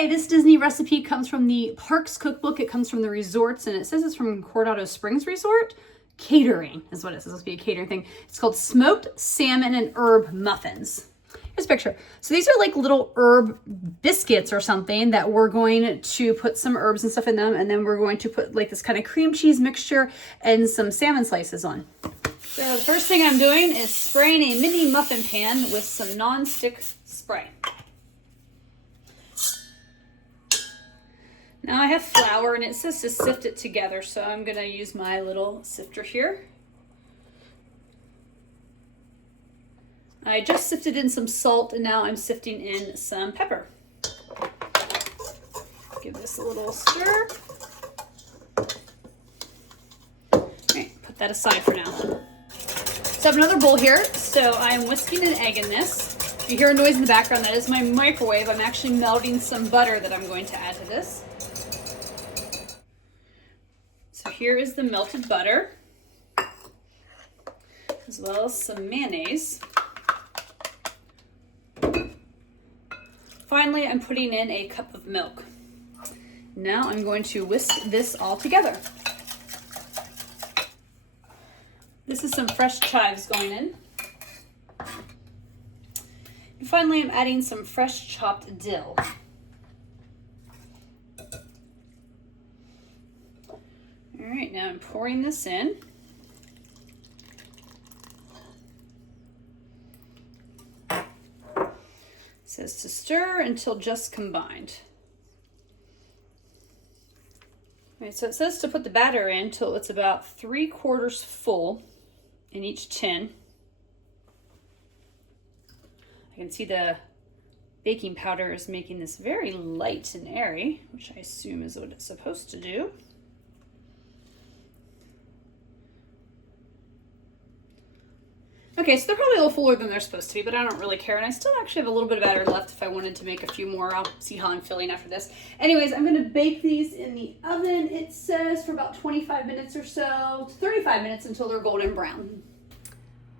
Okay, this Disney recipe comes from the Parks Cookbook. It comes from the resorts, and it says it's from Coronado Springs Resort. Catering is what it says. It's supposed to be a catering thing. It's called smoked salmon and herb muffins. Here's a picture. So these are like little herb biscuits or something that we're going to put some herbs and stuff in them, and then we're going to put like this kind of cream cheese mixture and some salmon slices on. So the first thing I'm doing is spraying a mini muffin pan with some non-stick spray. Now I have flour and it says to sift it together, so I'm gonna use my little sifter here. I just sifted in some salt and now I'm sifting in some pepper. Give this a little stir. All right, put that aside for now. So I have another bowl here, so I'm whisking an egg in this. If you hear a noise in the background, that is my microwave. I'm actually melting some butter that I'm going to add to this. So here is the melted butter, as well as some mayonnaise. Finally, I'm putting in a cup of milk. Now I'm going to whisk this all together. This is some fresh chives going in. And finally, I'm adding some fresh chopped dill. All right, now I'm pouring this in. It says to stir until just combined. All right, so it says to put the batter in until it's about 3/4 full in each tin. I can see the baking powder is making this very light and airy, which I assume is what it's supposed to do. Okay, so they're probably a little fuller than they're supposed to be, but I don't really care. And I still actually have a little bit of batter left if I wanted to make a few more. I'll see how I'm feeling after this. Anyways, I'm gonna bake these in the oven, it says, for about 25 minutes or so, 35 minutes until they're golden brown.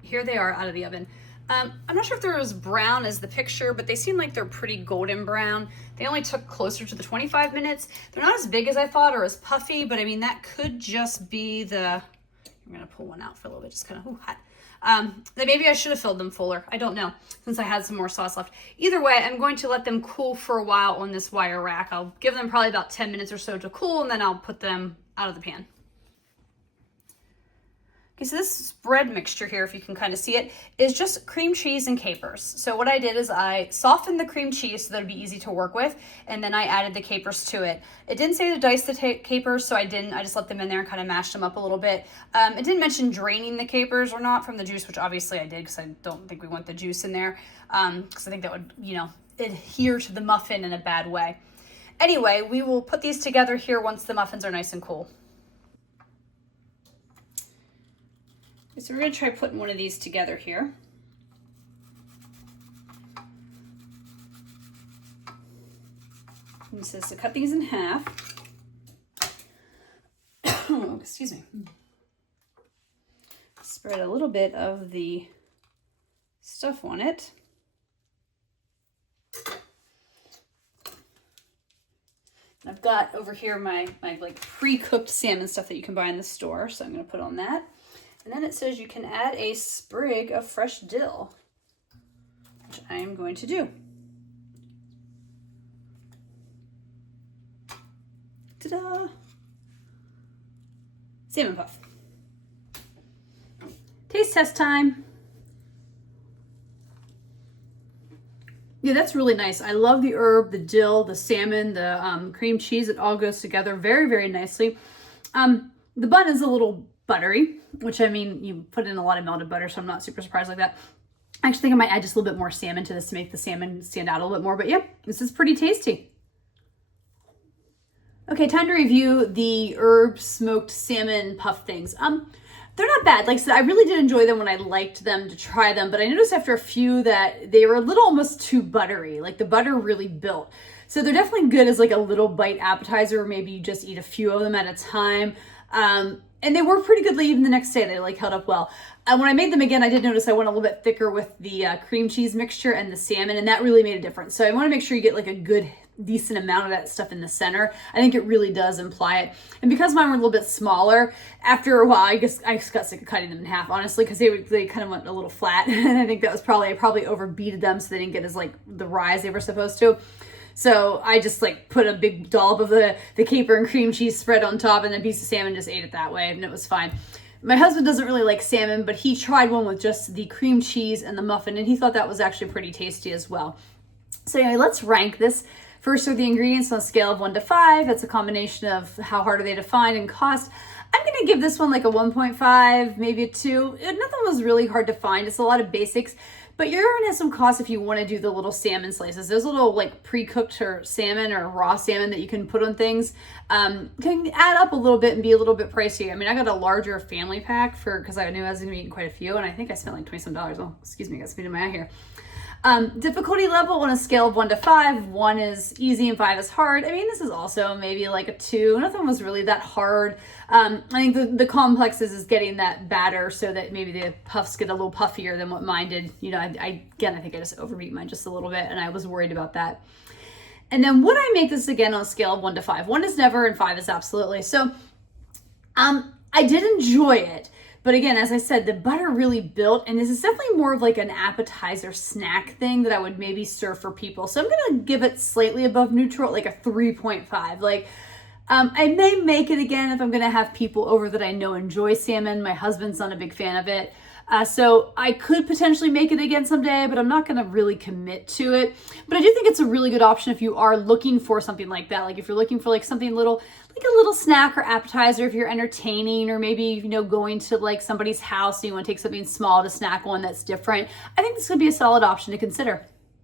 Here they are out of the oven. I'm not sure if they're as brown as the picture, but they seem like they're pretty golden brown. They only took closer to the 25 minutes. They're not as big as I thought or as puffy, but I mean, that could just be the, I'm gonna pull one out for a little bit, just kind of hot. Then maybe I should have filled them fuller. I don't know, since I had some more sauce left. Either way, I'm going to let them cool for a while on this wire rack. I'll give them probably about 10 minutes or so to cool, and then I'll put them out of the pan. Okay, so this spread mixture here, if you can kind of see it, is just cream cheese and capers. So what I did is I softened the cream cheese so that it'd be easy to work with, and then I added the capers to it. It didn't say to dice the capers, so I didn't. I just let them in there and kind of mashed them up a little bit. It didn't mention draining the capers or not from the juice, which obviously I did because I don't think we want the juice in there, because I think that would, you know, adhere to the muffin in a bad way. Anyway, we will put these together here once the muffins are nice and cool. So we're going to try putting one of these together here. And it says to cut these in half. Oh, excuse me. Spread a little bit of the stuff on it. I've got over here my like pre-cooked salmon stuff that you can buy in the store, so I'm going to put on that. And then it says you can add a sprig of fresh dill, which I am going to do. Ta-da! Salmon puff. Taste test time. Yeah, that's really nice. I love the herb, the dill, the salmon, the cream cheese. It all goes together very, very nicely. The bun is a little buttery, which, I mean, you put in a lot of melted butter, so I'm not super surprised like that. I actually think I might add just a little bit more salmon to this to make the salmon stand out a little bit more, but yep, this is pretty tasty. Okay, time to review the herb smoked salmon puff things. They're not bad. Like I said, I really did enjoy them when I liked them to try them, but I noticed after a few that they were a little almost too buttery. Like the butter really built. So they're definitely good as like a little bite appetizer, or maybe you just eat a few of them at a time. And they were pretty good even the next day. They like held up well. When I made them again, I did notice I went a little bit thicker with the cream cheese mixture and the salmon, and that really made a difference. So I want to make sure you get like a good decent amount of that stuff in the center. I think it really does imply it. And because mine were a little bit smaller, after a while, I guess I just got sick of cutting them in half, honestly, because they kind of went a little flat. And I think that was I probably overbeated them so they didn't get as like the rise they were supposed to. So I just like put a big dollop of the caper and cream cheese spread on top and a piece of salmon, just ate it that way, and it was fine. My husband doesn't really like salmon, but he tried one with just the cream cheese and the muffin, and he thought that was actually pretty tasty as well. So anyway, let's rank this. First are the ingredients on a scale of 1 to 5. That's a combination of how hard are they to find and cost. I'm going to give this one like a 1.5, maybe a 2. Nothing was really hard to find. It's a lot of basics, but you're going to have some cost if you want to do the little salmon slices. Those little like pre-cooked or salmon or raw salmon that you can put on things can add up a little bit and be a little bit pricey. I mean, I got a larger family pack because I knew I was going to be eating quite a few, and I think I spent like $20 some. Oh, excuse me, I got speed in my eye here. Difficulty level on a scale of 1 to 5. 1 is easy and 5 is hard. I mean, this is also maybe like a 2. Nothing was really that hard. I think the complex is getting that batter so that maybe the puffs get a little puffier than what mine did. You know, I think I just overbeat mine just a little bit, and I was worried about that. And then would I make this again on a scale of 1 to 5? 1 is never and 5 is absolutely. So I did enjoy it. But again, as I said, the butter really built, and this is definitely more of like an appetizer snack thing that I would maybe serve for people. So I'm going to give it slightly above neutral, like a 3.5. Like, I may make it again if I'm going to have people over that I know enjoy salmon. My husband's not a big fan of it. So I could potentially make it again someday, but I'm not going to really commit to it. But I do think it's a really good option if you are looking for something like that. Like if you're looking for like something little, like a little snack or appetizer, if you're entertaining, or maybe, you know, going to like somebody's house and you want to take something small to snack on that's different. I think this could be a solid option to consider.